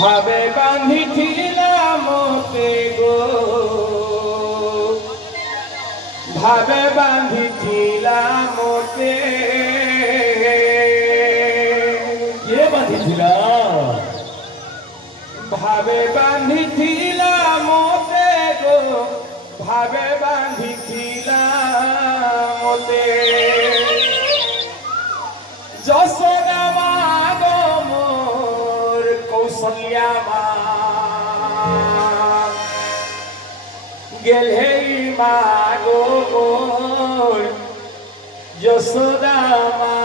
ভাবে বাঁধিছিলাম মতে গো, ভাবে বাঁধিছিলাম মতে। কে বাঁধিছিল? ভাবে বাঁধিছিলাম মতে গো, ভাবে বাঁধিছিলাম মতে। যশোদা মা গো মোর, কৌশल्या মা গেলে মা গো মোর, যশোদা মা।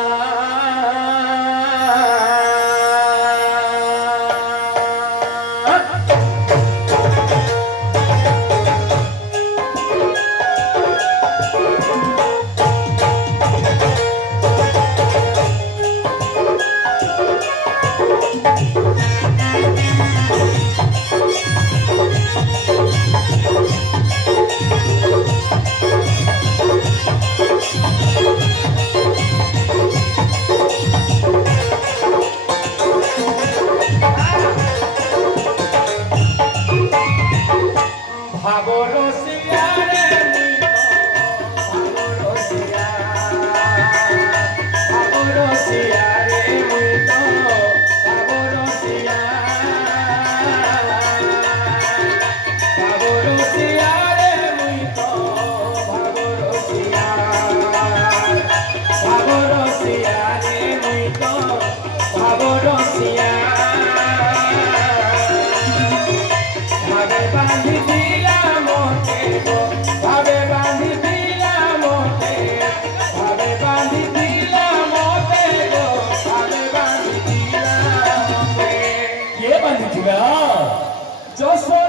ভাবো রসিয়া রে মুই তো, ভাবো রসিয়া, ভাবো রসিয়া রে মুই তো, ভাবো রসিয়া, ভাবো রসিয়া রে মুই তো, ভাবো রসিয়া, ভাবো রসিয়া রে মুই তো, ভাবো রসিয়া। ভাবে বাঁধিছিলাম মতে গো, ভাবে বাঁধিছিলাম মতে, ভাবে বাঁধিছিলাম মতে গো, ভাবে বাঁধিছিলাম মতে। কে বাঁধিছিল? যশোদা